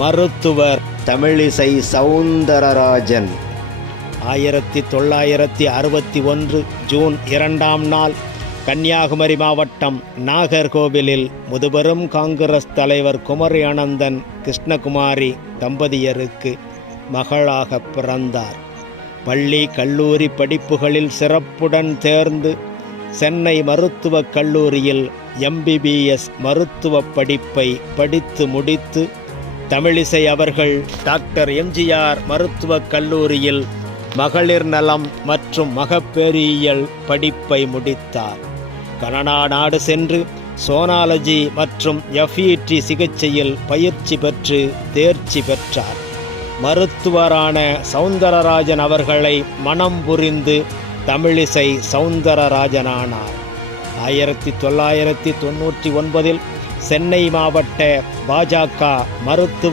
மருத்துவர் தமிழிசை சவுந்தரராஜன். 1961 ஜூன் 2ஆம் நாள் கன்னியாகுமரி மாவட்டம் நாகர்கோவிலில் முதுபெரும் காங்கிரஸ் தலைவர் குமரி அனந்தன் கிருஷ்ணகுமாரி தம்பதியருக்கு மகளாக பிறந்தார். பள்ளி கல்லூரி படிப்புகளில் சிறப்புடன் தேர்ந்து சென்னை மருத்துவக் கல்லூரியில் MBBS மருத்துவ படிப்பை படித்து முடித்து தமிழிசை அவர்கள் டாக்டர் MGR மருத்துவக் கல்லூரியில் மகளிர் நலம் மற்றும் மகப்பேறியியல் படிப்பை முடித்தார். கனடா நாடு சென்று சோனாலஜி மற்றும் FET சிகிச்சையில் பயிற்சி பெற்று தேர்ச்சி பெற்றார். மருத்துவரான சவுந்தரராஜன் அவர்களை மனம் புரிந்து தமிழிசை சவுந்தரராஜனானார். 1999 சென்னை மாவட்ட பாஜக மருத்துவ